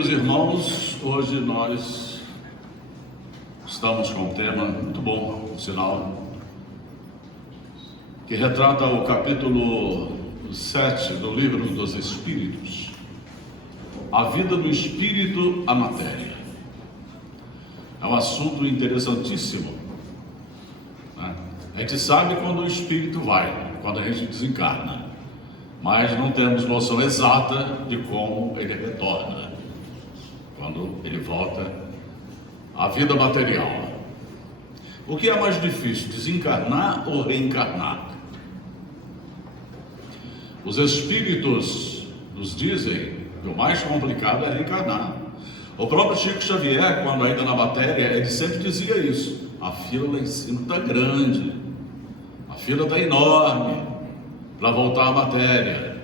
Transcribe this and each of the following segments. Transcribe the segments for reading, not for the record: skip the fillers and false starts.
Meus irmãos, hoje nós estamos com um tema muito bom, por sinal, que retrata o capítulo 7 do livro dos Espíritos, a vida do Espírito, a matéria. É um assunto interessantíssimo, né? A gente sabe quando o Espírito vai, quando a gente desencarna, mas não temos noção exata de como ele retorna, quando ele volta à vida material. O que é mais difícil, desencarnar ou reencarnar? Os Espíritos nos dizem que o mais complicado é reencarnar. O próprio Chico Xavier, quando ainda na matéria, ele sempre dizia isso: a fila lá em cima está grande, a fila está enorme para voltar à matéria.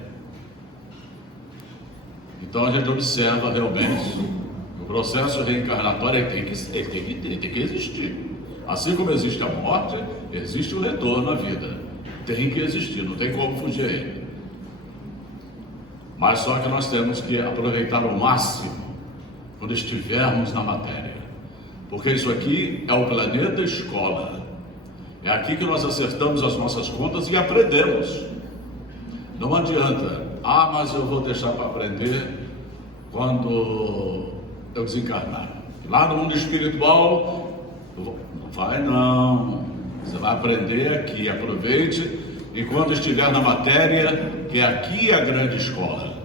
Então a gente observa realmente o processo reencarnatório tem que existir. Assim como existe a morte, existe o retorno à vida. Tem que existir, não tem como fugir a ele. Mas só que nós temos que aproveitar ao máximo quando estivermos na matéria. Porque isso aqui é o planeta escola. É aqui que nós acertamos as nossas contas e aprendemos. Não adianta, mas eu vou deixar para aprender quando eu desencarnar. Lá no mundo espiritual, não vai não. Você vai aprender aqui, aproveite enquanto estiver na matéria, que aqui é a grande escola.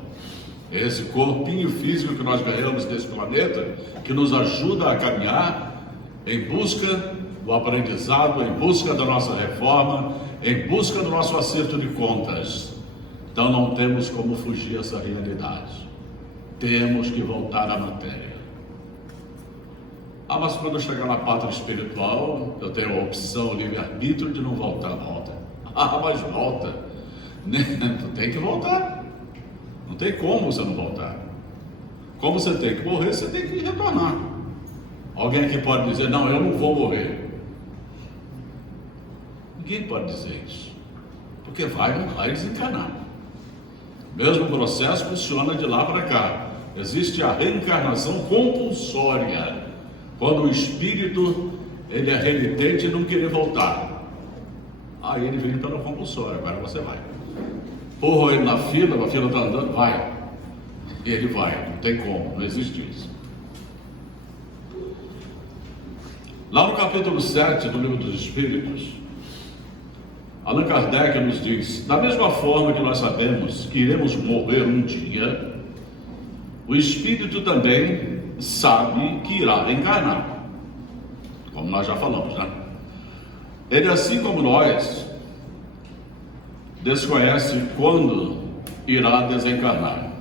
Esse corpinho físico que nós ganhamos desse planeta, que nos ajuda a caminhar em busca do aprendizado, em busca da nossa reforma, em busca do nosso acerto de contas. Então não temos como fugir dessa realidade. Temos que voltar à matéria. Mas quando eu chegar na pátria espiritual, eu tenho a opção, o livre-arbítrio de não voltar, volta. Mas volta. Tem que voltar. Não tem como você não voltar. Como você tem que morrer, você tem que retornar. Alguém aqui pode dizer, não, eu não vou morrer. Ninguém pode dizer isso. Porque não vai desencarnar. O mesmo processo funciona de lá para cá. Existe a reencarnação compulsória. Quando o espírito ele é renitente e não querer voltar, aí ele vem pela compulsória. Agora você vai. Porra ele na fila, a fila está andando, vai. E ele vai, não tem como, não existe isso. Lá no capítulo 7 do livro dos Espíritos, Allan Kardec nos diz: da mesma forma que nós sabemos que iremos morrer um dia, o espírito também sabe que irá reencarnar, como nós já falamos, né? Ele, assim como nós, desconhece quando irá desencarnar,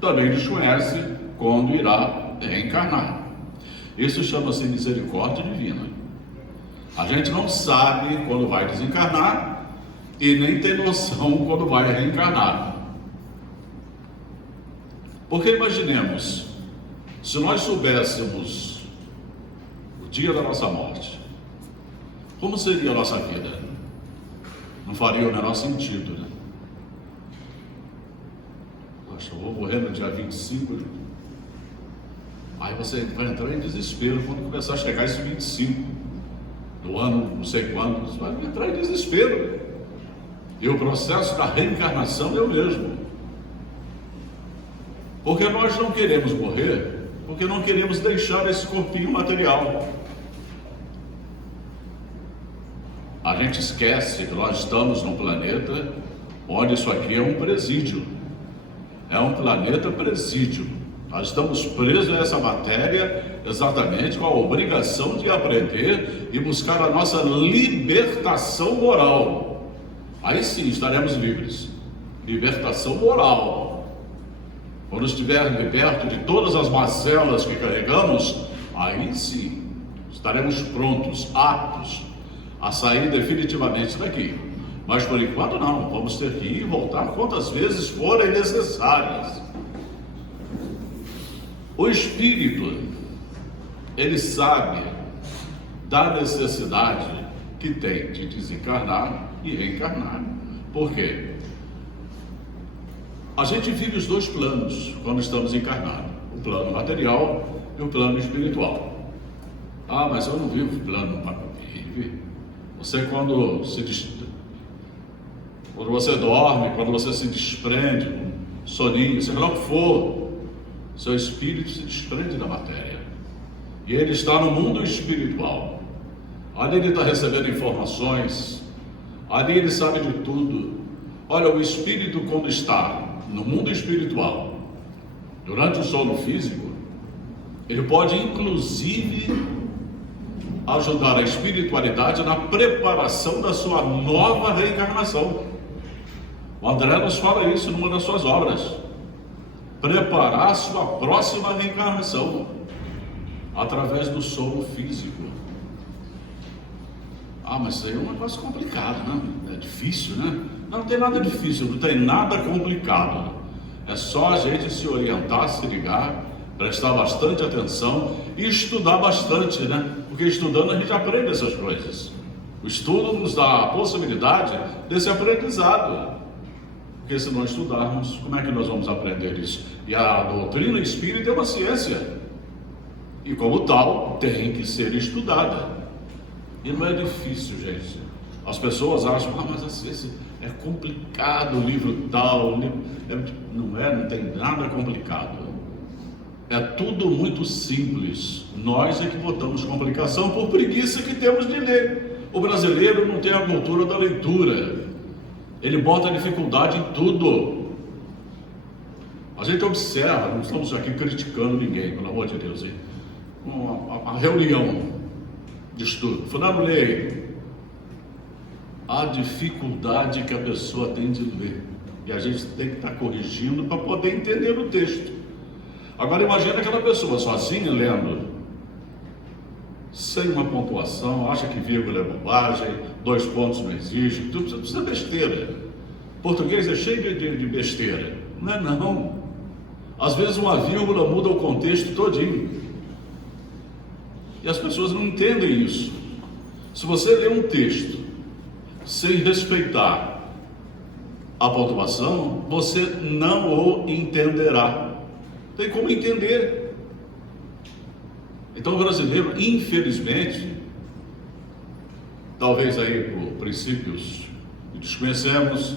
também desconhece quando irá reencarnar. Isso chama-se misericórdia divina. A gente não sabe quando vai desencarnar e nem tem noção quando vai reencarnar. Porque imaginemos, se nós soubéssemos o dia da nossa morte, como seria a nossa vida? Não faria o menor sentido, né? Poxa, eu vou morrer no dia 25. Aí você vai entrar em desespero quando começar a chegar esse 25 do ano, não sei quando, você vai entrar em desespero. E o processo da reencarnação é o mesmo. Porque nós não queremos morrer, porque não queremos deixar esse corpinho material. A gente esquece que nós estamos num planeta onde isso aqui é um presídio. É um planeta presídio. Nós estamos presos a essa matéria exatamente com a obrigação de aprender e buscar a nossa libertação moral. Aí sim estaremos livres. Libertação moral. Quando estiver liberto de todas as mazelas que carregamos, aí sim estaremos prontos, aptos a sair definitivamente daqui. Mas por enquanto não, vamos ter que ir e voltar quantas vezes forem necessárias. O espírito, ele sabe da necessidade que tem de desencarnar e reencarnar. Por quê? A gente vive os dois planos quando estamos encarnados. o plano material e o plano espiritual. Ah, mas eu não vivo o plano material. Você quando você dorme, quando você se desprende, um soninho, seja lá o que for, seu espírito se desprende da matéria. E ele está no mundo espiritual. Ali ele está recebendo informações, ali ele sabe de tudo. Olha, o espírito quando está no mundo espiritual, durante o sono físico, ele pode inclusive ajudar a espiritualidade na preparação da sua nova reencarnação. O André nos fala isso numa das suas obras. Preparar a sua próxima reencarnação através do sono físico. Ah, mas isso aí é um negócio complicado, né? É difícil, né? Não tem nada difícil, não tem nada complicado. É só a gente se orientar, se ligar, prestar bastante atenção e estudar bastante, né? Porque estudando a gente aprende essas coisas. O estudo nos dá a possibilidade desse aprendizado. Porque se não estudarmos, como é que nós vamos aprender isso? E a doutrina espírita é uma ciência. E como tal, tem que ser estudada. E não é difícil, gente. As pessoas acham, mas a ciência é complicado, o livro tal. Não tem nada complicado. É tudo muito simples. Nós é que botamos complicação por preguiça que temos de ler. O brasileiro não tem a cultura da leitura. Ele bota dificuldade em tudo. A gente observa, não estamos aqui criticando ninguém, pelo amor de Deus. Uma reunião de estudo. Fulano lê. A dificuldade que a pessoa tem de ler. E a gente tem que estar corrigindo para poder entender o texto. Agora imagina aquela pessoa sozinha lendo, sem uma pontuação, acha que vírgula é bobagem, 2 pontos não existem, tudo isso é besteira. Português é cheio de besteira. Não é não. Às vezes uma vírgula muda o contexto todinho. E as pessoas não entendem isso. Se você ler um texto sem respeitar a pontuação, você não o entenderá. Tem como entender. Então o brasileiro, infelizmente, talvez aí por princípios que desconhecemos,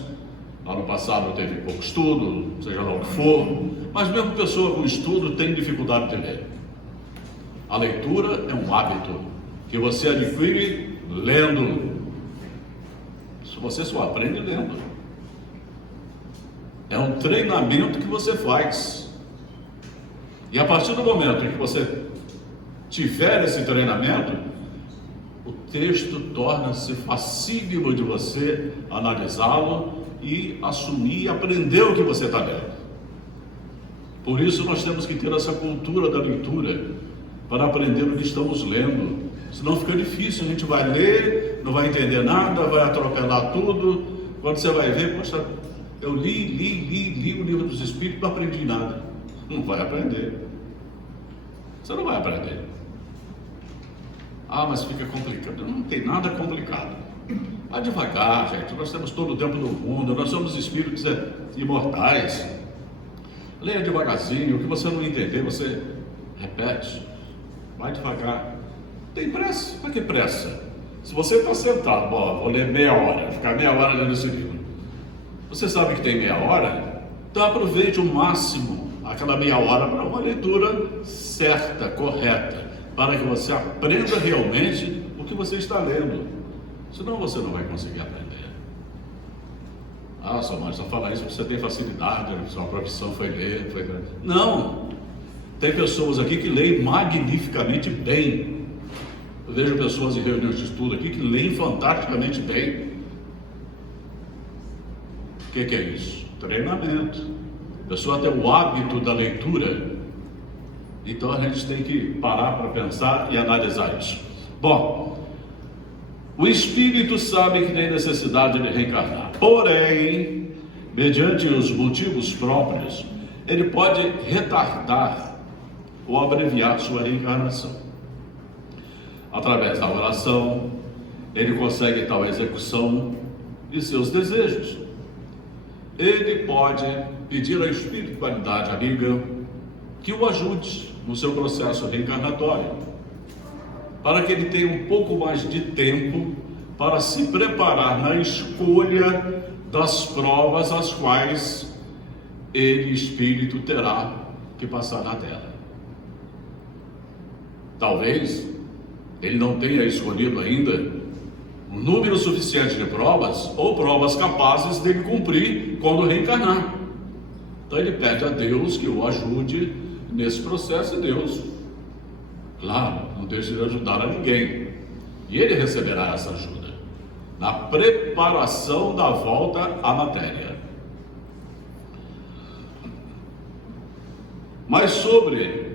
ano passado teve pouco estudo, seja lá o que for, mas mesmo pessoa com estudo tem dificuldade de ler. A leitura é um hábito que você adquire lendo. Você só aprende lendo. É um treinamento que você faz. E a partir do momento em que você tiver esse treinamento, o texto torna-se facílimo de você analisá-lo e assumir e aprender o que você está lendo. Por isso nós temos que ter essa cultura da leitura para aprender o que estamos lendo. Senão fica difícil, a gente vai ler, não vai entender nada, vai atropelar tudo. Quando você vai ver, poxa, eu li o livro dos Espíritos, não aprendi nada. Não vai aprender. Você não vai aprender. Ah, mas fica complicado. Não tem nada complicado. Vai devagar, gente. Nós temos todo o tempo do mundo. Nós somos espíritos imortais. Leia devagarzinho. O que você não entender, você repete. Vai devagar. Tem pressa? Para que pressa? Se você está sentado, vou ler meia hora, ficar meia hora lendo esse livro. Você sabe que tem meia hora? Então aproveite o máximo aquela meia hora para uma leitura certa, correta, para que você aprenda realmente o que você está lendo. Senão você não vai conseguir aprender. Ah, só mais, só falar isso porque você tem facilidade, sua profissão foi ler, Não! Tem pessoas aqui que leem magnificamente bem. Eu vejo pessoas em reuniões de estudo aqui que leem fantasticamente bem. O que é isso? Treinamento. A pessoa tem o hábito da leitura. Então a gente tem que parar para pensar e analisar isso. Bom, o espírito sabe que tem necessidade de reencarnar. Porém, mediante os motivos próprios, ele pode retardar ou abreviar sua reencarnação. Através da oração, ele consegue tal execução de seus desejos. Ele pode pedir à espiritualidade amiga que o ajude no seu processo reencarnatório, para que ele tenha um pouco mais de tempo para se preparar na escolha das provas às quais ele, espírito, terá que passar na Terra. Talvez ele não tenha escolhido ainda um número suficiente de provas ou provas capazes dele cumprir quando reencarnar. Então ele pede a Deus que o ajude nesse processo, e Deus, claro, não deixa de ajudar a ninguém, e ele receberá essa ajuda na preparação da volta à matéria. Mas sofre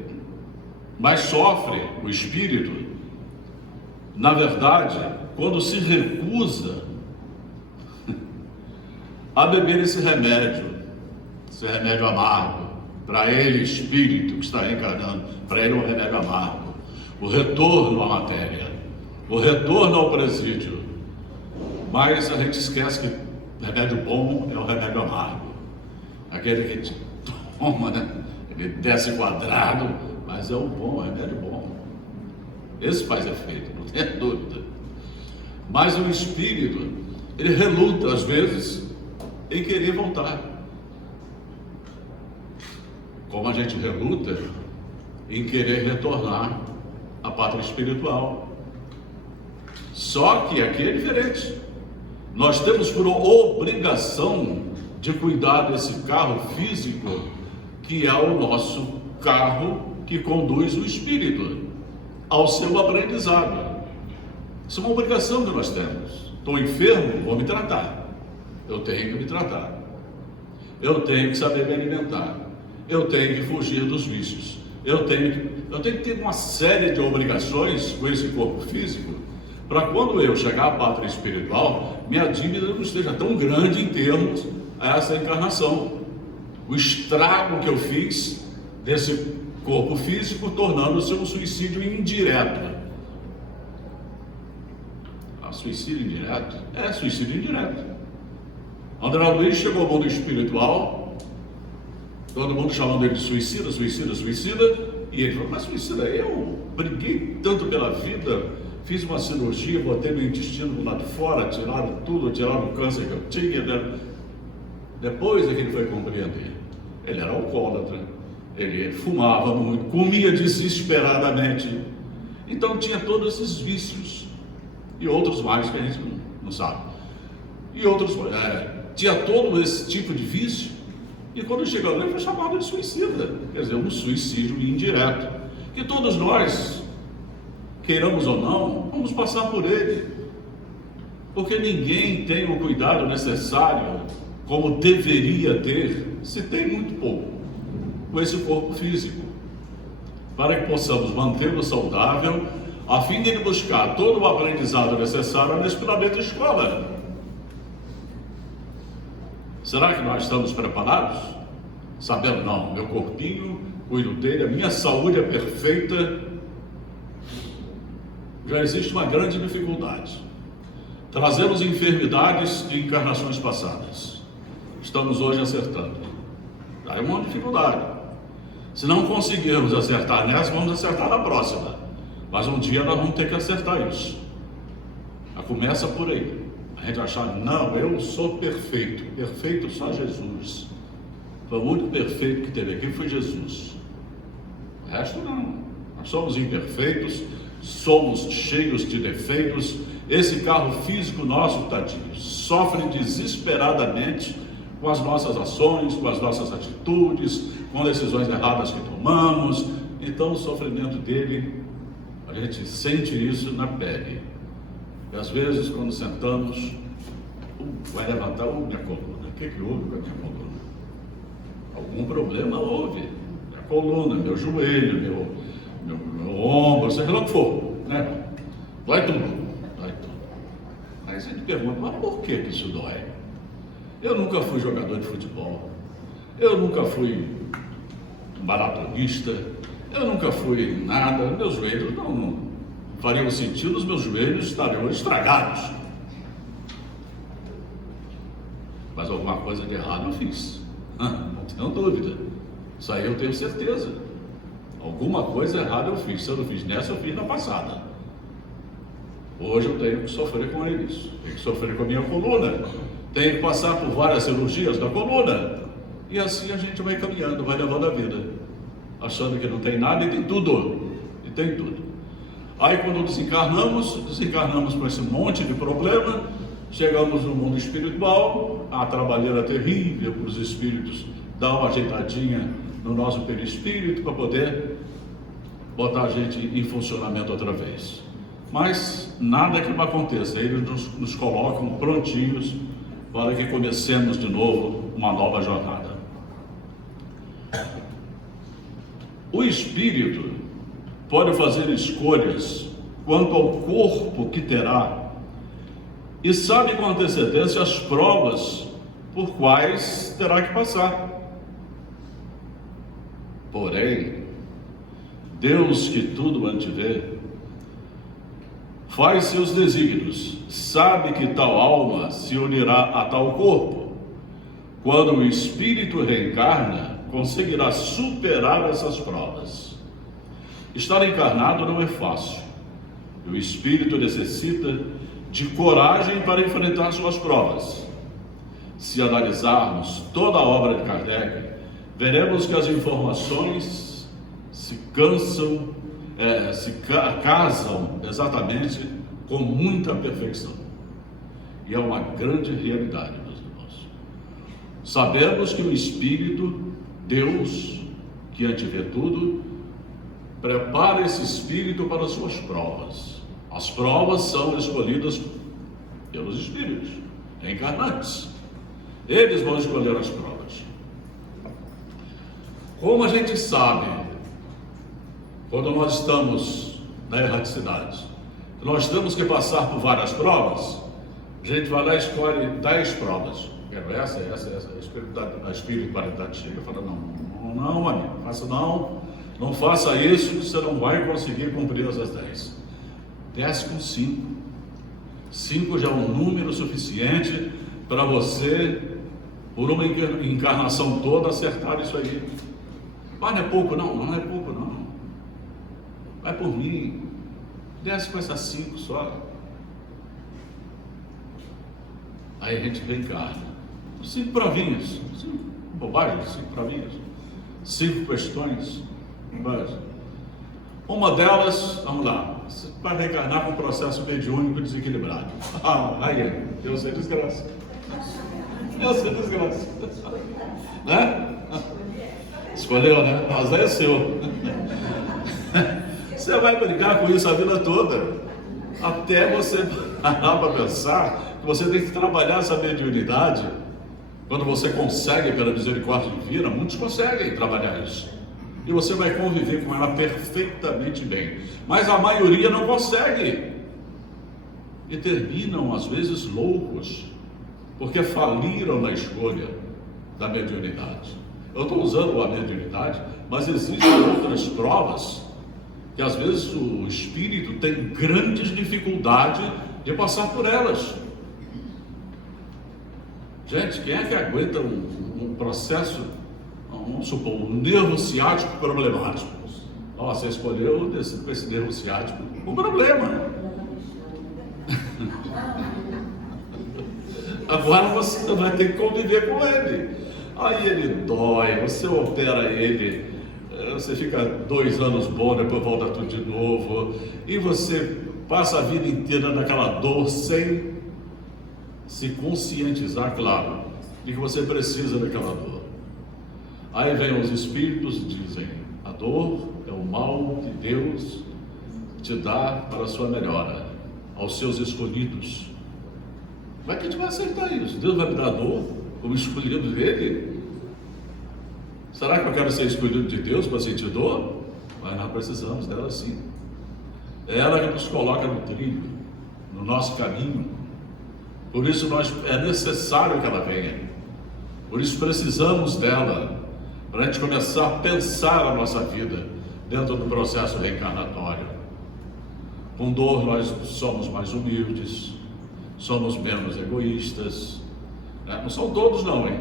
o espírito, na verdade, quando se recusa a beber esse remédio amargo. Para ele, espírito que está reencarnando, para ele é um remédio amargo. O retorno à matéria, o retorno ao presídio. Mas a gente esquece que remédio bom é o remédio amargo. Aquele que a gente toma, né? Ele desce quadrado, mas é um bom, é um remédio bom. Esse faz efeito, não tem dúvida. Mas o espírito, ele reluta às vezes em querer voltar. Como a gente reluta em querer retornar à pátria espiritual. Só que aqui é diferente. Nós temos por obrigação de cuidar desse carro físico, que é o nosso carro que conduz o espírito ao seu aprendizado. Isso é uma obrigação que nós temos. Estou enfermo, vou me tratar. Eu tenho que me tratar. Eu tenho que saber me alimentar. Eu tenho que fugir dos vícios. Eu tenho que ter uma série de obrigações com esse corpo físico, para quando eu chegar à pátria espiritual, minha dívida não esteja tão grande em termos a essa encarnação. O estrago que eu fiz desse corpo físico, tornando-se um suicídio indireto. Suicídio indireto? É suicídio indireto. André Luiz chegou ao mundo espiritual, todo mundo chamando ele de suicida, e ele falou: mas suicida, eu briguei tanto pela vida, fiz uma cirurgia, botei meu intestino do lado de fora, tiraram tudo, tiraram o câncer que eu tinha, né? Depois é que ele foi compreender. Ele era alcoólatra, ele fumava muito, comia desesperadamente, então tinha todos esses vícios, e outros mais que a gente não sabe, e outros, tinha todo esse tipo de vício. E quando chegou lá, ele foi chamado de suicida, quer dizer, um suicídio indireto, que todos nós, queiramos ou não, vamos passar por ele, porque ninguém tem o cuidado necessário, como deveria ter, se tem muito pouco, com esse corpo físico, para que possamos mantê-lo saudável, a fim de ele buscar todo o aprendizado necessário nesse planeta escola. Será que nós estamos preparados? Sabendo, não, meu corpinho, cuido dele, a minha saúde é perfeita. Já existe uma grande dificuldade. Trazemos enfermidades de encarnações passadas. Estamos hoje acertando. Já é uma dificuldade. Se não conseguirmos acertar nessa, vamos acertar na próxima. Mas um dia nós vamos ter que acertar isso. Começa por aí. A gente achar, não, eu sou perfeito. Perfeito só Jesus. Foi o único perfeito que teve aqui, foi Jesus. O resto não. Nós somos imperfeitos, somos cheios de defeitos. Esse carro físico nosso, tadinho, sofre desesperadamente com as nossas ações, com as nossas atitudes, com decisões erradas que tomamos. Então o sofrimento dele, a gente sente isso na pele. E às vezes, quando sentamos, vai levantar minha coluna. O que houve com a minha coluna? Algum problema houve. Minha coluna, meu joelho, meu ombro, seja lá o que for, né? Dói tudo. Aí a gente pergunta, mas por que isso dói? Eu nunca fui jogador de futebol. Eu nunca fui maratonista. Eu nunca fui nada. Meus joelhos não fariam sentido, os meus joelhos estariam estragados. Mas alguma coisa de errado eu fiz. Não tenho dúvida. Isso aí eu tenho certeza. Alguma coisa errada eu fiz. Se eu não fiz nessa, eu fiz na passada. Hoje eu tenho que sofrer com eles. Tenho que sofrer com a minha coluna. Tenho que passar por várias cirurgias da coluna. E assim a gente vai caminhando, vai levando a vida. Achando que não tem nada e tem tudo. E tem tudo. Aí quando desencarnamos com esse monte de problema. Chegamos no mundo espiritual, a trabalheira terrível para os espíritos dar uma ajeitadinha no nosso perispírito para poder botar a gente em funcionamento outra vez. Mas nada que não aconteça, eles nos colocam prontinhos para que comecemos de novo uma nova jornada. O espírito pode fazer escolhas quanto ao corpo que terá e sabe com antecedência as provas por quais terá que passar. Porém, Deus que tudo antevê, faz seus desígnios, sabe que tal alma se unirá a tal corpo. Quando o espírito reencarna, conseguirá superar essas provas. Estar encarnado não é fácil. O espírito necessita de coragem para enfrentar suas provas. Se analisarmos toda a obra de Kardec, veremos que as informações se casam exatamente com muita perfeição. E é uma grande realidade, meus irmãos. Sabemos que o Espírito, Deus, que antevê tudo, prepara esse Espírito para as suas provas. As provas são escolhidas pelos espíritos encarnantes. Eles vão escolher as provas. Como a gente sabe, quando nós estamos na erraticidade, nós temos que passar por várias provas, a gente vai lá e escolhe 10 provas. Quero essa. A espiritualidade chega e fala, não, amigo, não faça isso, que você não vai conseguir cumprir essas 10. Desce com 5. 5 já é um número suficiente para você, por uma encarnação toda, acertar isso aí. Mas não é pouco não é pouco não. Vai por mim. Desce com essas 5 só. Aí a gente reencarna. 5 provinhas. 5 bobagens, 5 provinhas. 5 questões. Uma delas, vamos lá. Você vai reencarnar com um processo mediúnico desequilibrado. Aí, Deus é desgraça. Deus é desgraça. Né? Escolheu, né? Mas é seu. Você vai brigar com isso a vida toda. Até você parar para pensar que você tem que trabalhar essa mediunidade. Quando você consegue, pela misericórdia divina, muitos conseguem trabalhar isso. E você vai conviver com ela perfeitamente bem. Mas a maioria não consegue. E terminam, às vezes, loucos, porque faliram na escolha da mediunidade. Eu estou usando a mediunidade, mas existem outras provas que, às vezes, o espírito tem grandes dificuldades de passar por elas. Gente, quem é que aguenta um processo... Vamos supor, um nervo ciático problemático. Você escolheu com esse nervo ciático um problema. Agora você vai ter que conviver com ele. Aí ele dói, você opera ele, você fica 2 anos bom, depois volta tudo de novo. E você passa a vida inteira naquela dor sem se conscientizar, claro, de que você precisa daquela dor. Aí vem os espíritos e dizem, a dor é o mal que Deus te dá para a sua melhora, aos seus escolhidos. Como é que a gente vai aceitar isso? Deus vai me dar dor como escolhido dele? Será que eu quero ser escolhido de Deus para sentir dor? Mas nós precisamos dela sim. É ela que nos coloca no trilho, no nosso caminho. Por isso é necessário que ela venha. Por isso precisamos dela, para a gente começar a pensar a nossa vida dentro do processo reencarnatório. Com dor nós somos mais humildes, somos menos egoístas, né? Não são todos não, hein?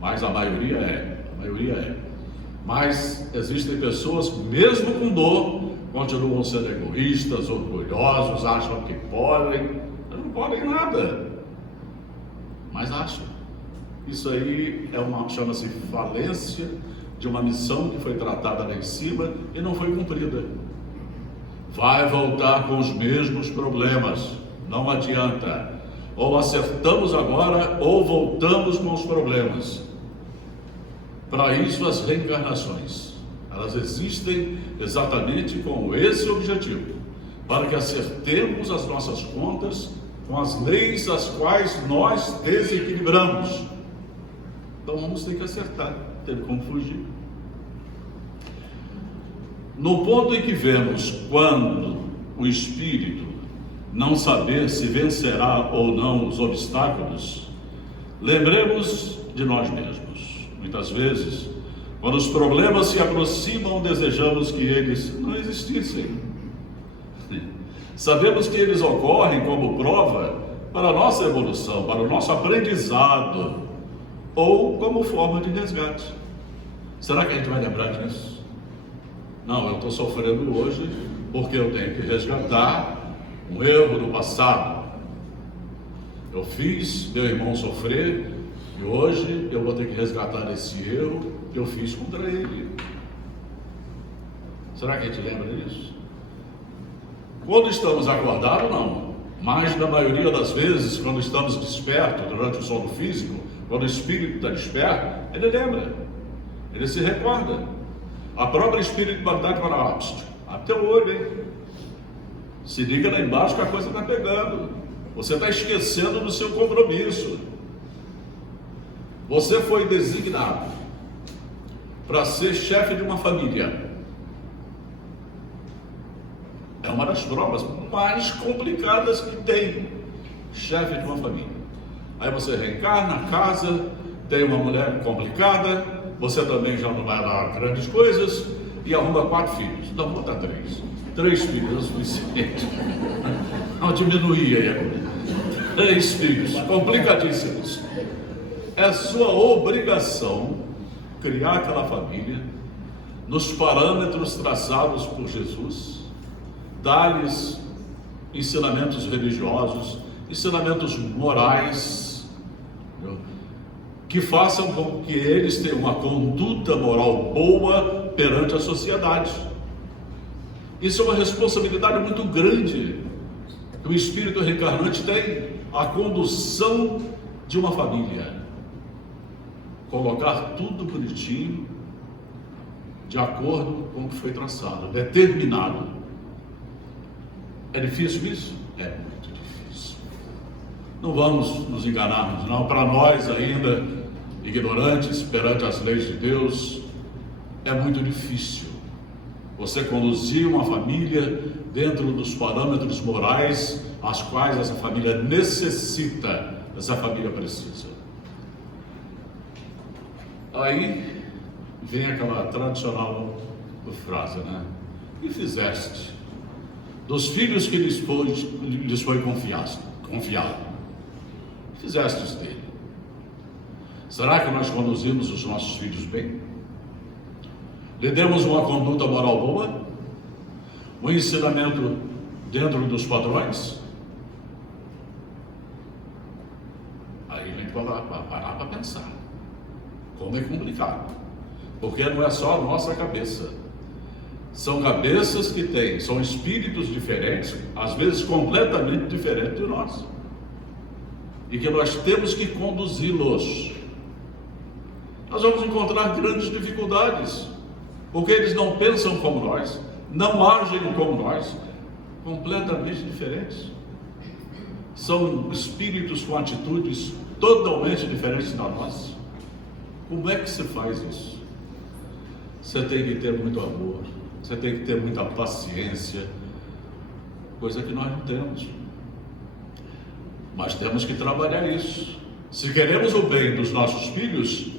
Mas a maioria é. Mas existem pessoas, mesmo com dor, continuam sendo egoístas, orgulhosos, acham que podem, mas não podem nada, mas acham. Isso aí chama-se falência de uma missão que foi tratada lá em cima e não foi cumprida. Vai voltar com os mesmos problemas, não adianta. Ou acertamos agora, ou voltamos com os problemas. Para isso, as reencarnações, elas existem exatamente com esse objetivo, para que acertemos as nossas contas com as leis as quais nós desequilibramos. Então vamos ter que acertar, tem como fugir. No ponto em que vemos quando o espírito não saber se vencerá ou não os obstáculos, lembremos de nós mesmos. Muitas vezes, quando os problemas se aproximam, desejamos que eles não existissem. Sabemos que eles ocorrem como prova para a nossa evolução, para o nosso aprendizado, ou como forma de resgate. Será que a gente vai lembrar disso? Não, eu estou sofrendo hoje porque eu tenho que resgatar um erro do passado. Eu fiz meu irmão sofrer e hoje eu vou ter que resgatar esse erro que eu fiz contra ele. Será que a gente lembra disso? Quando estamos acordados, não. Mas na maioria das vezes, quando estamos despertos durante o sono físico, quando o espírito está desperto, ele lembra, ele se recorda. A própria espiritualidade fala, até o olho, hein? Se liga lá embaixo que a coisa está pegando. Você está esquecendo do seu compromisso. Você foi designado para ser chefe de uma família. É uma das provas mais complicadas que tem. Chefe de uma família. Aí você reencarna, casa, tem uma mulher complicada, você também já não vai dar grandes coisas e arruma 4 filhos. Não, vou botar 3. 3 filhos é o suficiente. Não, diminuir aí agora. 3 filhos, complicadíssimos. É sua obrigação criar aquela família nos parâmetros traçados por Jesus, dar-lhes ensinamentos religiosos, ensinamentos morais, que façam com que eles tenham uma conduta moral boa perante a sociedade. Isso é uma responsabilidade muito grande que o espírito reencarnante tem, a condução de uma família. Colocar tudo bonitinho, de acordo com o que foi traçado, determinado. É difícil isso? É muito difícil. Não vamos nos enganarmos, não. Para nós ainda, ignorantes perante as leis de Deus, é muito difícil você conduzir uma família dentro dos parâmetros morais as quais essa família necessita, essa família precisa. Aí vem aquela tradicional frase, né? E fizeste dos filhos que lhes foi confiado, fizestes dele. Será que nós conduzimos os nossos filhos bem? Lhe demos uma conduta moral boa? Um ensinamento dentro dos padrões? Aí a gente vai parar para pensar. Como é complicado. Porque não é só a nossa cabeça. São cabeças que têm, são espíritos diferentes, às vezes completamente diferentes de nós. E que nós temos que conduzi-los. Nós vamos encontrar grandes dificuldades, porque eles não pensam como nós, não agem como nós, completamente diferentes. São espíritos com atitudes totalmente diferentes da nossa. Como é que se faz isso? Você tem que ter muito amor, você tem que ter muita paciência, coisa que nós não temos. Mas temos que trabalhar isso. Se queremos o bem dos nossos filhos,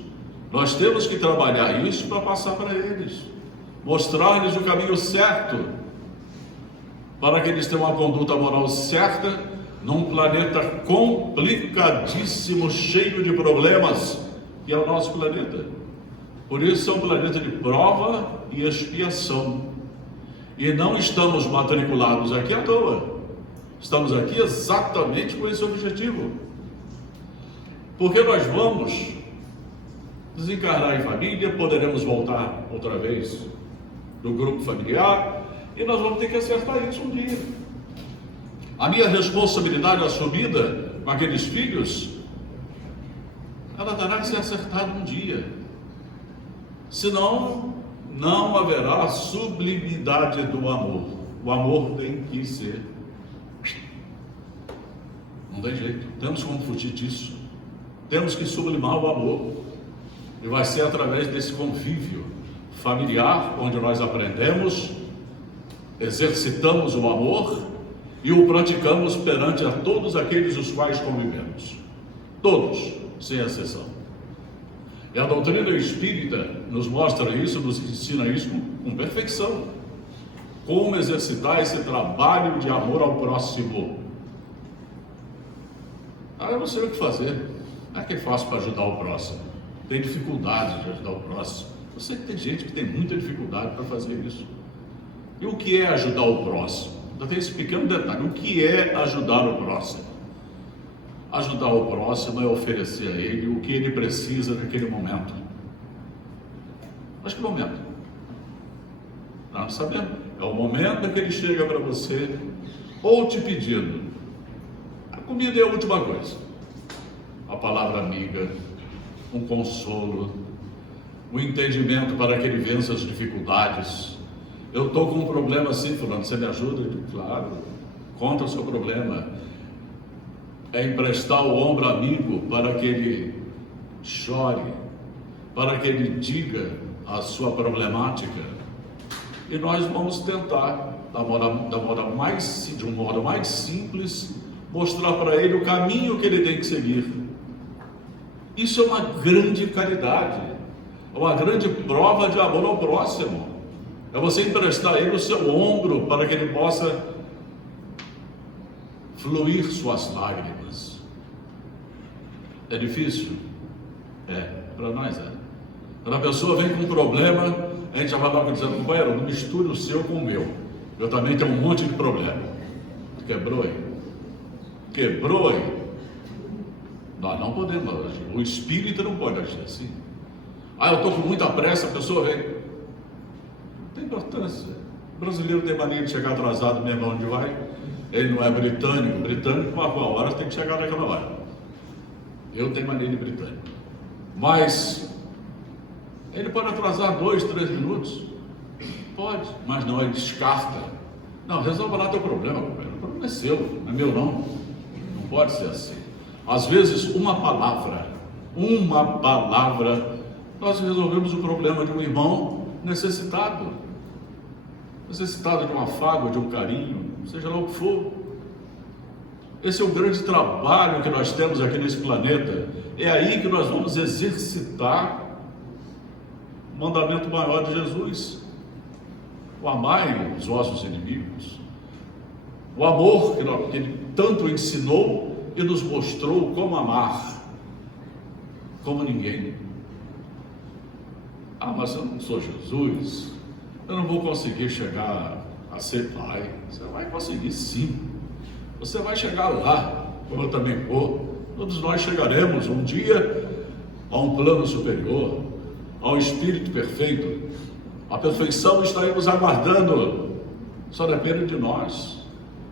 nós temos que trabalhar isso para passar para eles, mostrar-lhes o caminho certo, para que eles tenham uma conduta moral certa, num planeta complicadíssimo, cheio de problemas, que é o nosso planeta. Por isso é um planeta de prova e expiação. E não estamos matriculados aqui à toa. Estamos aqui exatamente com esse objetivo. Porque nós vamos desencarnar em família, poderemos voltar outra vez do grupo familiar, e nós vamos ter que acertar isso um dia. A minha responsabilidade assumida com aqueles filhos, ela terá que ser acertada um dia. Senão, não haverá sublimidade do amor. O amor tem que ser. Não tem jeito. Temos como fugir disso. Temos que sublimar o amor. E vai ser através desse convívio familiar, onde nós aprendemos, exercitamos o amor e o praticamos perante a todos aqueles os quais convivemos. Todos, sem exceção. E a doutrina espírita nos mostra isso, nos ensina isso com perfeição. Como exercitar esse trabalho de amor ao próximo. Eu não sei o que fazer. Não é que é fácil para ajudar o próximo. Tem dificuldade de ajudar o próximo. Eu sei que tem gente que tem muita dificuldade para fazer isso. E o que é ajudar o próximo? Ainda tem esse pequeno detalhe. O que é ajudar o próximo? Ajudar o próximo é oferecer a ele o que ele precisa naquele momento. Mas que momento? Nós não sabemos. É o momento em que ele chega para você, ou te pedindo. A comida é a última coisa. A palavra amiga, um consolo, um entendimento para que ele vença as dificuldades. Eu estou com um problema assim, fulano, você me ajuda? Eu digo, claro, conta o seu problema. É emprestar o ombro amigo para que ele chore, para que ele diga a sua problemática. E nós vamos tentar, de um modo mais simples, mostrar para ele o caminho que ele tem que seguir. Isso é uma grande caridade, é uma grande prova de amor ao próximo. É você emprestar a ele o seu ombro para que ele possa fluir suas lágrimas. É difícil? É, para nós é. Quando a pessoa vem com um problema, a gente já vai logo dizendo, companheiro, não misture o seu com o meu. Eu também tenho um monte de problema. Quebrou aí? Quebrou aí? Nós não podemos agir. O espírito não pode agir assim. Eu estou com muita pressa, a pessoa vem. Não tem importância. O brasileiro tem mania de chegar atrasado mesmo onde vai. Ele não é britânico. Britânico, com a hora tem que chegar naquela hora. Eu tenho mania de britânico. Mas ele pode atrasar 2, 3 minutos. Pode, mas não, ele descarta. Não, resolva lá teu problema, companheiro. O problema é seu, não é meu não. Não pode ser assim. Às vezes, uma palavra, nós resolvemos o problema de um irmão necessitado de um afago, de um carinho, seja lá o que for. Esse é o grande trabalho que nós temos aqui nesse planeta. É aí que nós vamos exercitar o mandamento maior de Jesus: o amai os vossos inimigos. O amor que ele tanto ensinou e nos mostrou como amar, como ninguém. Mas eu não sou Jesus, eu não vou conseguir chegar a ser pai. Você vai conseguir sim, você vai chegar lá, como eu também vou. Todos nós chegaremos um dia a um plano superior, ao Espírito perfeito. A perfeição está aí nos aguardando, só depende de nós.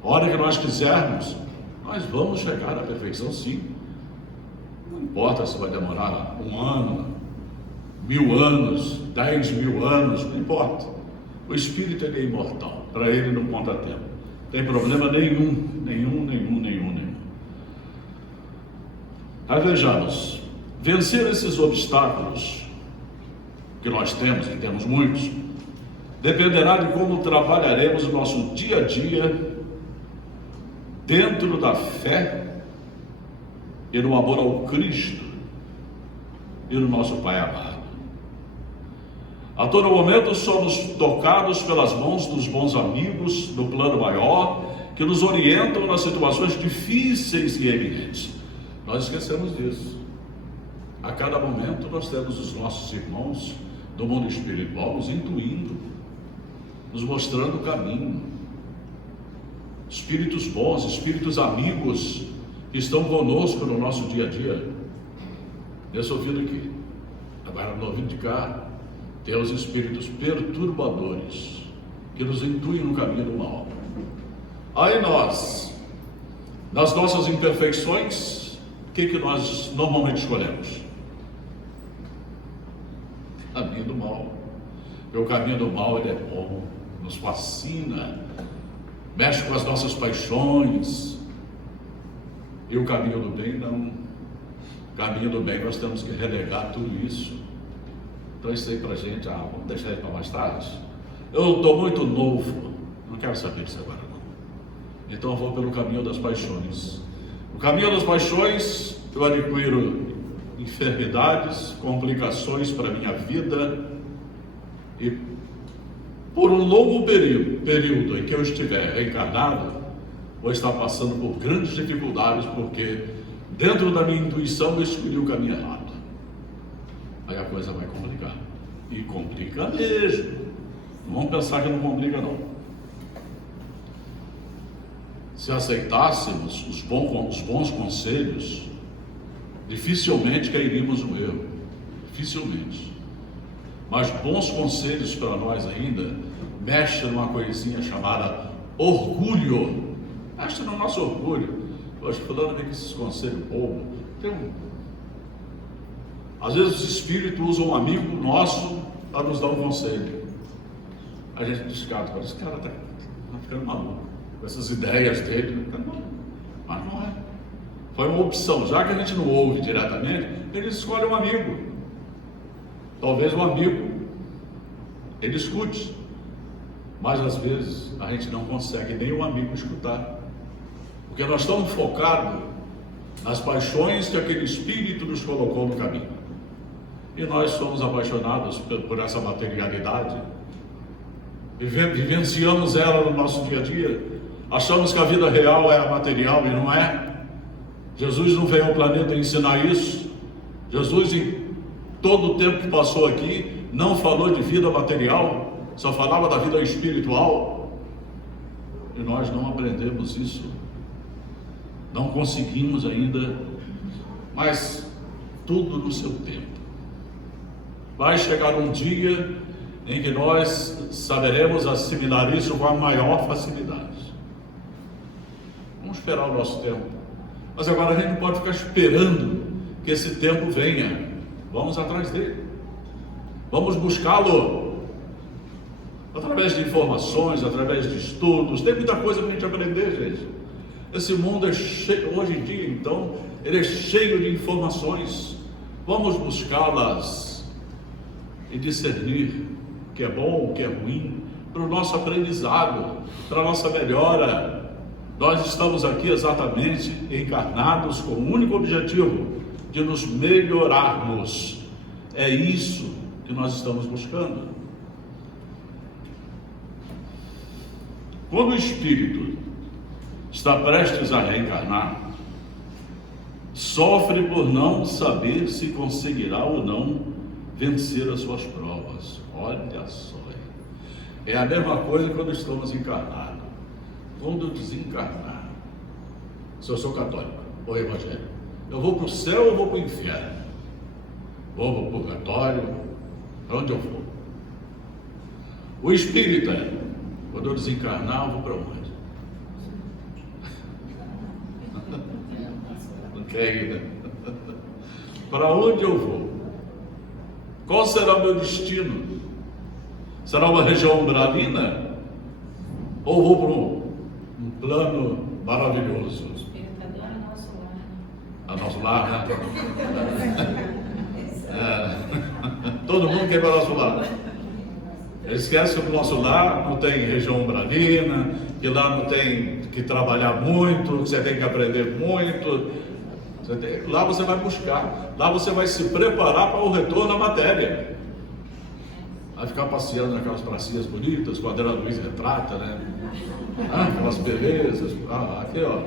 A hora que nós quisermos, nós vamos chegar à perfeição sim. Não importa se vai demorar 1 ano, 1000 anos, 10.000 anos, não importa. O Espírito ele é imortal, para ele não conta tempo. Não tem problema nenhum. Aí vejamos, vencer esses obstáculos que nós temos, e temos muitos, dependerá de como trabalharemos o nosso dia a dia dentro da fé e no amor ao Cristo e no nosso Pai amado. A todo momento somos tocados pelas mãos dos bons amigos do plano maior que nos orientam nas situações difíceis e eminentes. Nós esquecemos disso. A cada momento nós temos os nossos irmãos do mundo espiritual nos intuindo, nos mostrando o caminho. Espíritos bons, espíritos amigos que estão conosco no nosso dia a dia. Nesse ouvido aqui. Agora no ouvido de cá, tem os espíritos perturbadores que nos intuem no caminho do mal. Aí nós, nas nossas imperfeições, o que nós normalmente escolhemos? O caminho do mal. Porque o caminho do mal, ele é bom, nos fascina, mexe com as nossas paixões. E o caminho do bem não. O caminho do bem nós temos que relegar tudo isso. Então isso aí pra gente, vamos deixar isso para mais tarde. Eu estou muito novo, não quero saber disso agora não. Então eu vou pelo caminho das paixões. No caminho das paixões eu adquiro enfermidades, complicações para a minha vida, e por um longo período em que eu estiver encarnado, vou estar passando por grandes dificuldades, porque dentro da minha intuição eu escolhi o caminho errado. Aí a coisa vai complicar, e complica mesmo. Não vamos pensar que não complica não. Se aceitássemos os bons conselhos, dificilmente cairíamos no erro, dificilmente. Mas bons conselhos para nós ainda mexem numa coisinha chamada orgulho. Mexe no nosso orgulho. Poxa, fulano vem com esses conselhos bobos. Às vezes os espíritos usam um amigo nosso para nos dar um conselho. A gente descarta, esse cara está ficando maluco com essas ideias dele, tá maluco. Mas não é. Foi uma opção, já que a gente não ouve diretamente, ele escolhe um amigo. Talvez um amigo ele escute, mas às vezes a gente não consegue nem o amigo escutar, porque nós estamos focados nas paixões que aquele espírito nos colocou no caminho, e nós somos apaixonados por essa materialidade, vivenciamos ela no nosso dia a dia, achamos que a vida real é a material e não é. Jesus não veio ao planeta ensinar isso. Jesus, em todo o tempo que passou aqui, não falou de vida material, só falava da vida espiritual. E nós não aprendemos isso, não conseguimos ainda, mas tudo no seu tempo. Vai chegar um dia em que nós saberemos assimilar isso com a maior facilidade. Vamos esperar o nosso tempo. Mas agora a gente não pode ficar esperando que esse tempo venha. Vamos atrás dele. Vamos buscá-lo. Através de informações, através de estudos. Tem muita coisa para a gente aprender, gente. Esse mundo é cheio, hoje em dia, então, ele é cheio de informações. Vamos buscá-las e discernir o que é bom, o que é ruim, para o nosso aprendizado, para a nossa melhora. Nós estamos aqui exatamente encarnados com o único objetivo de nos melhorarmos. É isso que nós estamos buscando. Quando o espírito está prestes a reencarnar, sofre por não saber se conseguirá ou não vencer as suas provas. Olha só, é a mesma coisa quando estamos encarnados. Quando eu desencarnar, se eu sou católico ou evangélico, eu vou para o céu ou vou para o inferno? Vou para o purgatório? Para onde eu vou? O espírita, quando eu desencarnar, eu vou para onde? Não quer ir, né? Para onde eu vou? Qual será o meu destino? Será uma região umbralina? Ou vou para um plano maravilhoso? O espírito adora nosso lar. A nosso lar, né? Todo mundo quer para o nosso lar. Eles esquecem que o nosso lar não tem região umbralina, que lá não tem que trabalhar muito, que você tem que aprender muito. Lá você vai buscar, lá você vai se preparar para o retorno à matéria. Vai ficar passeando naquelas pracinhas bonitas, com a Adriana Luiz retrata, né? Aquelas belezas. Aqui, ó.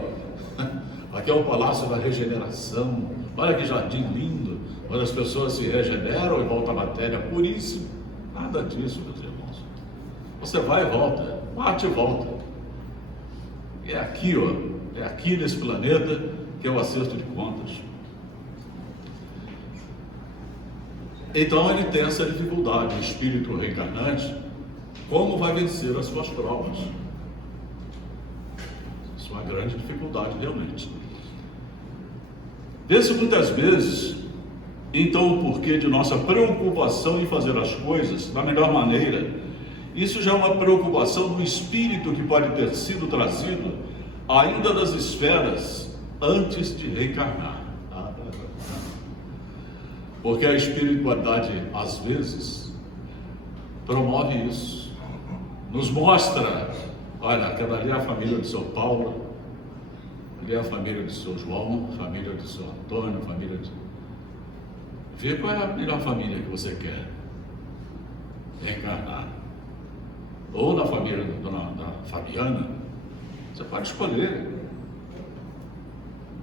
Aqui é o Palácio da Regeneração. Olha que jardim lindo, onde as pessoas se regeneram e voltam à matéria puríssima. Nada disso, meus irmãos. Você vai e volta, bate e volta. E é aqui, é aqui nesse planeta que é o acerto de contas. Então ele tem essa dificuldade, o espírito reencarnante, como vai vencer as suas provas? Isso é uma grande dificuldade realmente. Vê-se muitas vezes, então, o porquê de nossa preocupação em fazer as coisas da melhor maneira. Isso já é uma preocupação do espírito que pode ter sido trazido ainda das esferas antes de reencarnar. Porque a espiritualidade, às vezes, promove isso. Nos mostra, olha, aquela ali é a família de São Paulo, ali é a família de São João, família de São Antônio, família de... Vê qual é a melhor família que você quer reencarnar. Ou na família da Fabiana, você pode escolher.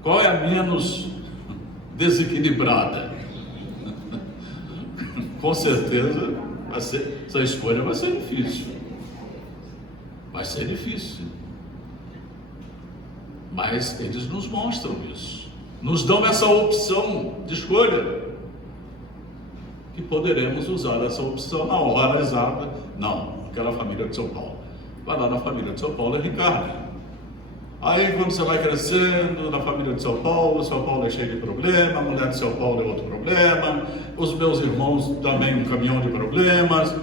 Qual é a menos desequilibrada? Com certeza, essa escolha vai ser difícil. Vai ser difícil. Mas eles nos mostram isso. Nos dão essa opção de escolha. E poderemos usar essa opção na hora exata. Não, aquela família de São Paulo. Vai lá na família de São Paulo e reencarna. Aí quando você vai crescendo na família de São Paulo é cheio de problema, a mulher de São Paulo é outro problema, os meus irmãos também um caminhão de problemas,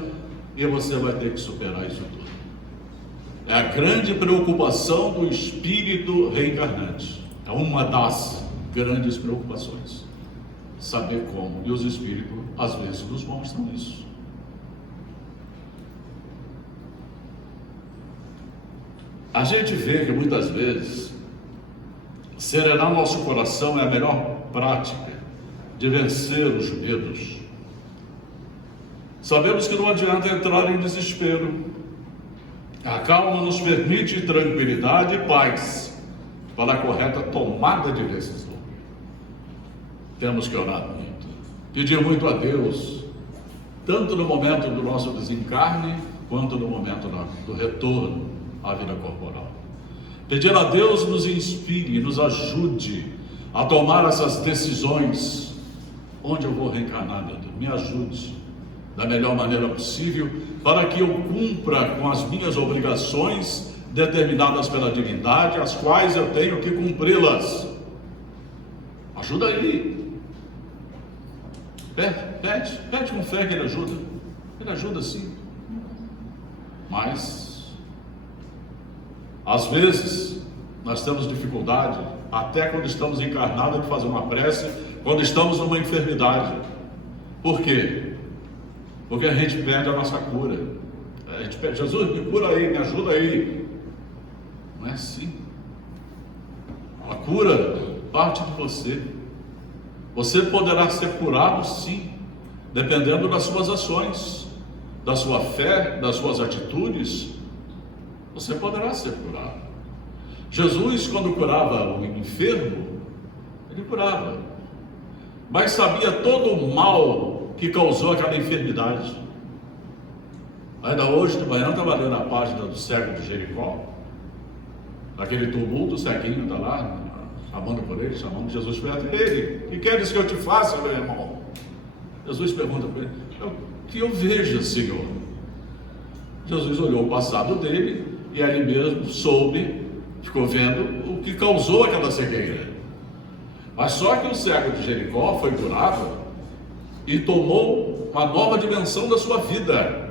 e você vai ter que superar isso tudo. É a grande preocupação do espírito reencarnante. É uma das grandes preocupações. Saber como. E os espíritos às vezes nos mostram isso. A gente vê que muitas vezes serenar nosso coração é a melhor prática de vencer os medos. Sabemos que não adianta entrar em desespero. A calma nos permite tranquilidade e paz para a correta tomada de decisão. Temos que orar muito, pedir muito a Deus, tanto no momento do nosso desencarne, quanto no momento do retorno à vida corporal. Pedir a Deus nos inspire, nos ajude a tomar essas decisões. Onde eu vou reencarnar, meu Deus? Me ajude da melhor maneira possível, para que eu cumpra com as minhas obrigações determinadas pela divindade, as quais eu tenho que cumpri-las. Ajuda Ele. Pede com fé que Ele ajuda. Ele ajuda sim. Mas, às vezes, nós temos dificuldade, até quando estamos encarnados, de fazer uma prece, quando estamos numa enfermidade. Por quê? Porque a gente perde a nossa cura. A gente pede, Jesus, me cura aí, me ajuda aí. Não é assim. A cura parte de você. Você poderá ser curado sim, dependendo das suas ações, da sua fé, das suas atitudes. Você poderá ser curado. Jesus, quando curava o enfermo, Ele curava, mas sabia todo o mal que causou aquela enfermidade. Ainda hoje de manhã eu estava lendo a página do cego de Jericó, aquele tumulto, o ceguinho está lá, chamando por ele, chamando Jesus perto dele. O que queres que eu te faça, meu irmão? Jesus pergunta para ele, que eu veja, Senhor. Jesus olhou o passado dele e ali mesmo soube, ficou vendo o que causou aquela cegueira. Mas só que o cego de Jericó foi curado e tomou uma nova dimensão da sua vida,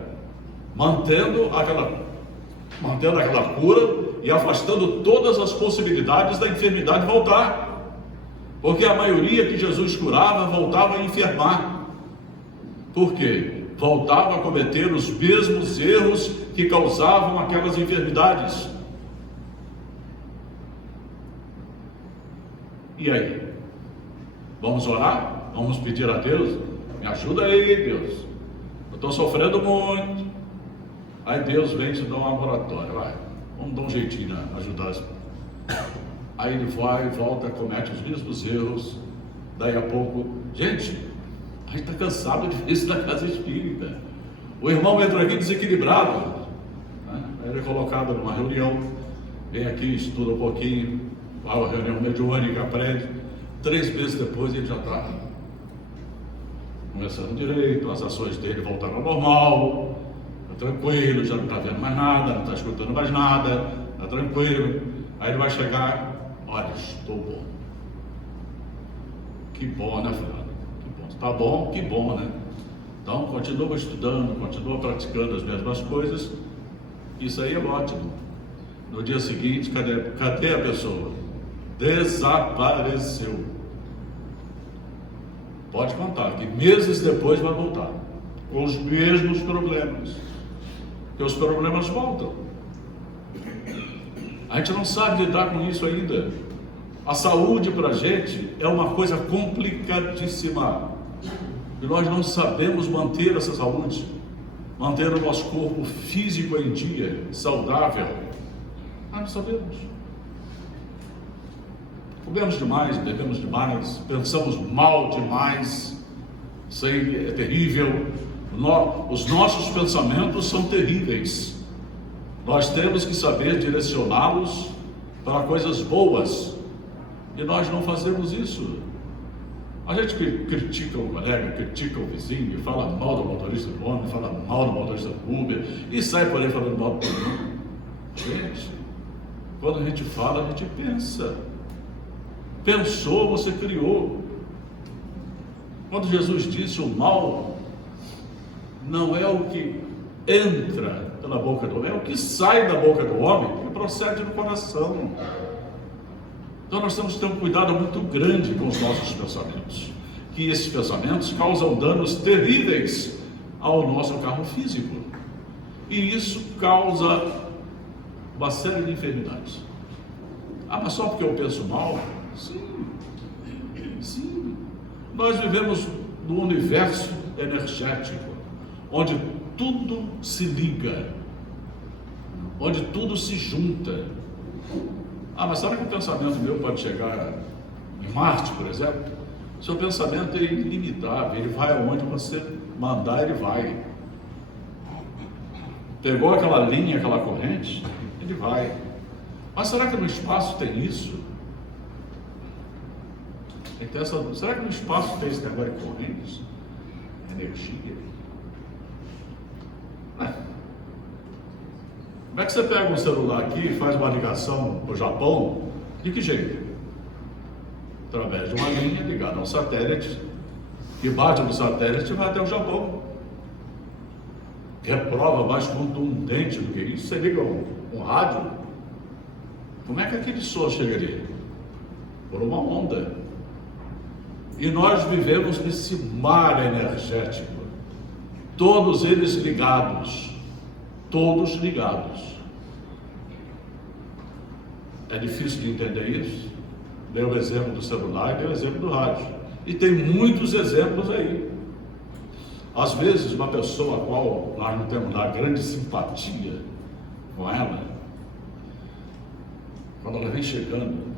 mantendo aquela cura e afastando todas as possibilidades da enfermidade voltar. Porque a maioria que Jesus curava voltava a enfermar. Por quê? Voltava a cometer os mesmos erros que causavam aquelas enfermidades. E aí? Vamos orar? Vamos pedir a Deus? Me ajuda aí, Deus. Eu estou sofrendo muito. Aí Deus vem e te dá um laboratório. Vai, vamos dar um jeitinho, né? Ajudar. Aí ele vai, volta, comete os mesmos erros. Daí a pouco, gente, a gente está cansado de ver isso na casa espírita. O irmão entra aqui desequilibrado, né? Ele é colocado numa reunião, vem aqui, estuda um pouquinho, vai a uma reunião mediúnica, aprende. 3 meses depois ele já está começando direito, as ações dele voltaram ao normal, está tranquilo, já não está vendo mais nada, não está escutando mais nada, está tranquilo. Aí ele vai chegar, olha, estou bom. Que bom, né, Fernando? Que bom. Tá bom, que bom, né? Então, continua estudando, continua praticando as mesmas coisas. Isso aí é ótimo. No dia seguinte, cadê a pessoa? Desapareceu. Pode contar que meses depois vai voltar com os mesmos problemas. Porque os problemas voltam. A gente não sabe lidar com isso ainda. A saúde para a gente é uma coisa complicadíssima. E nós não sabemos manter essa saúde, manter o nosso corpo físico em dia, saudável. Nós não sabemos. Comemos demais, bebemos demais, pensamos mal demais. Isso aí é terrível. Os nossos pensamentos são terríveis. Nós temos que saber direcioná-los para coisas boas. E nós não fazemos isso. A gente critica o colega, critica o vizinho, fala mal do motorista do ônibus, fala mal do motorista do Uber e sai por aí falando mal do mundo. Gente, quando a gente fala, a gente pensa. Pensou, você criou. Quando Jesus disse o mal não é o que entra pela boca do homem, é o que sai da boca do homem que procede do coração. Então nós temos que ter um cuidado muito grande com os nossos pensamentos, que esses pensamentos causam danos terríveis ao nosso carro físico, e isso causa uma série de enfermidades. Ah, mas só porque eu penso mal? Sim. Nós vivemos num universo energético, onde tudo se liga, onde tudo se junta. Ah, mas sabe que o pensamento meu pode chegar em Marte, por exemplo? Seu pensamento é ilimitável, ele vai aonde você mandar, ele vai. Pegou aquela linha, aquela corrente, ele vai. Mas será que no espaço tem isso? Será que no espaço tem esse negócio de correntes? Energia? Como é que você pega um celular aqui e faz uma ligação para o Japão? De que jeito? Através de uma linha ligada ao satélite, que bate no satélite e vai até o Japão. É prova mais contundente do que isso. Você liga um rádio, como é que aquele som chega ali? Por uma onda. E nós vivemos nesse mar energético, todos eles ligados. Todos ligados. É difícil de entender isso. Deu o exemplo do celular e deu o exemplo do rádio. E tem muitos exemplos aí. Às vezes, uma pessoa a qual nós não temos lá grande simpatia com ela, quando ela vem chegando,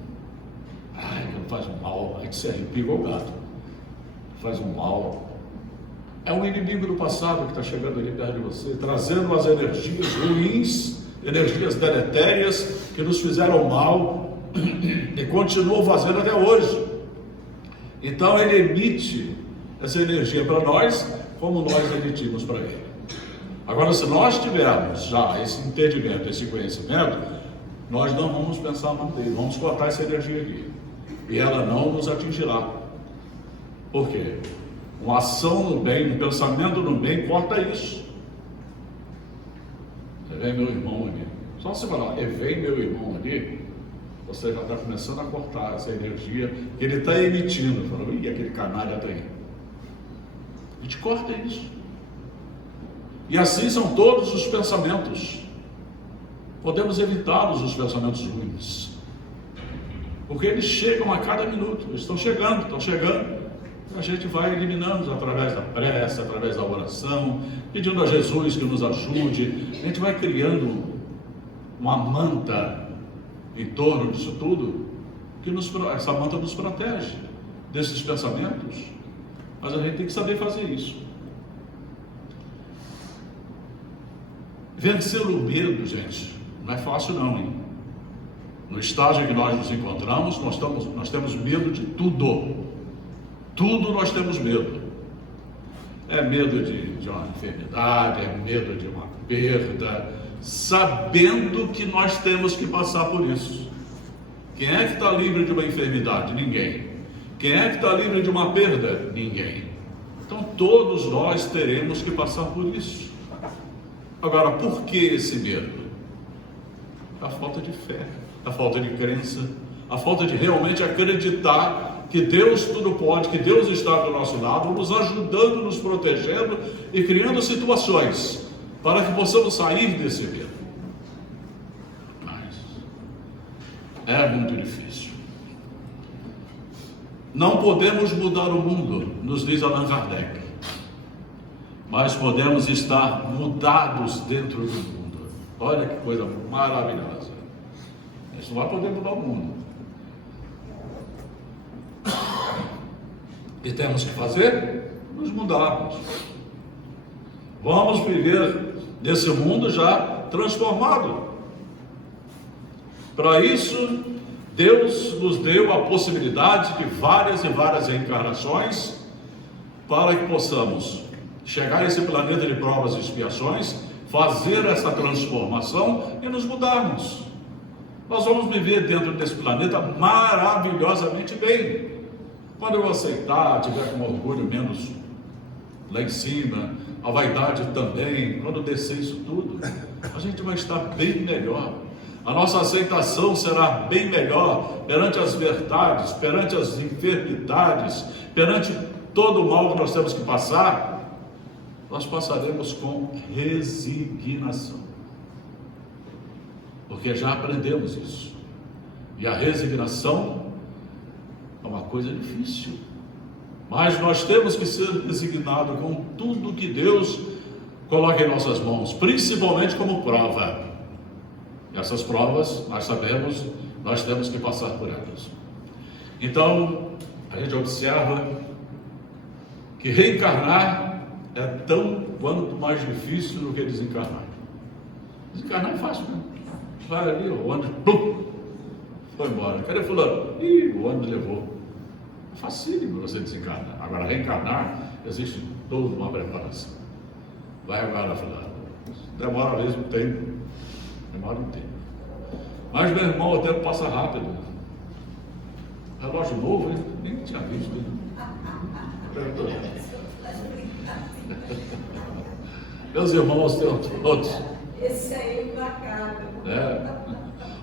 ela faz um mal, a gente se arrepia igual gato. Faz um mal. É um inimigo do passado que está chegando ali perto de você, trazendo as energias ruins, energias deletérias que nos fizeram mal e continuam fazendo até hoje. Então ele emite essa energia para nós, como nós emitimos para ele. Agora, se nós tivermos já esse entendimento, esse conhecimento, nós não vamos pensar mal dele, vamos cortar essa energia aqui e ela não nos atingirá. Por quê? Uma ação no bem, um pensamento no bem, corta isso. Você vem meu irmão ali. Só você falar, vem meu irmão ali, você já está começando a cortar essa energia que ele está emitindo. Falando, aquele canalha está aí. A gente corta isso. E assim são todos os pensamentos. Podemos evitá-los, os pensamentos ruins. Porque eles chegam a cada minuto. Eles estão chegando. A gente vai eliminando através da prece, através da oração, pedindo a Jesus que nos ajude. A gente vai criando uma manta em torno disso tudo, que essa manta nos protege desses pensamentos. Mas a gente tem que saber fazer isso. Vencer o medo, gente, não é fácil não, hein? No estágio em que nós nos encontramos, nós temos medo de tudo. Tudo nós temos medo. É medo de uma enfermidade, é medo de uma perda, sabendo que nós temos que passar por isso. Quem é que está livre de uma enfermidade? Ninguém. Quem é que está livre de uma perda? Ninguém. Então todos nós teremos que passar por isso. Agora, por que esse medo? A falta de fé, a falta de crença, a falta de realmente acreditar que Deus tudo pode, que Deus está do nosso lado, nos ajudando, nos protegendo e criando situações para que possamos sair desse medo. Mas é muito difícil. Não podemos mudar o mundo, nos diz Allan Kardec, mas podemos estar mudados dentro do mundo. Olha que coisa maravilhosa. A gente não vai poder mudar o mundo. O que temos que fazer? Nos mudarmos. Vamos viver nesse mundo já transformado. Para isso, Deus nos deu a possibilidade de várias e várias reencarnações para que possamos chegar a esse planeta de provas e expiações, fazer essa transformação e nos mudarmos. Nós vamos viver dentro desse planeta maravilhosamente bem. Quando eu aceitar, tiver com orgulho menos lá em cima, a vaidade também, quando descer isso tudo, a gente vai estar bem melhor. A nossa aceitação será bem melhor perante as verdades, perante as enfermidades, perante todo o mal que nós temos que passar. Nós passaremos com resignação, porque já aprendemos isso. E a resignação é uma coisa difícil, mas nós temos que ser resignados com tudo que Deus coloca em nossas mãos, principalmente como prova. E essas provas, nós sabemos, nós temos que passar por elas. Então, a gente observa que reencarnar é tão quanto mais difícil do que desencarnar. Desencarnar é fácil, né? Vai ali, o ônibus, plum, foi embora. Cadê fulano? Ih, o ônibus levou. É facílimo você desencarnar. Agora, reencarnar, existe toda uma preparação. Vai agora, fulano. Demora às vezes um tempo. Demora um tempo. Mas, meu irmão, o tempo passa rápido. Relógio novo, hein? Nem tinha visto. Hein? Meus irmãos, tenham todos. Esse aí é bacana.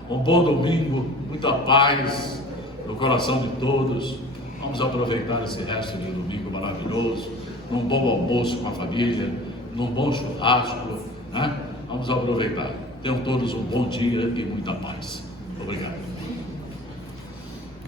Um bom domingo, muita paz no coração de todos. Vamos aproveitar esse resto de domingo maravilhoso, num bom almoço com a família, num bom churrasco, né? Vamos aproveitar. Tenham todos um bom dia e muita paz. Obrigado.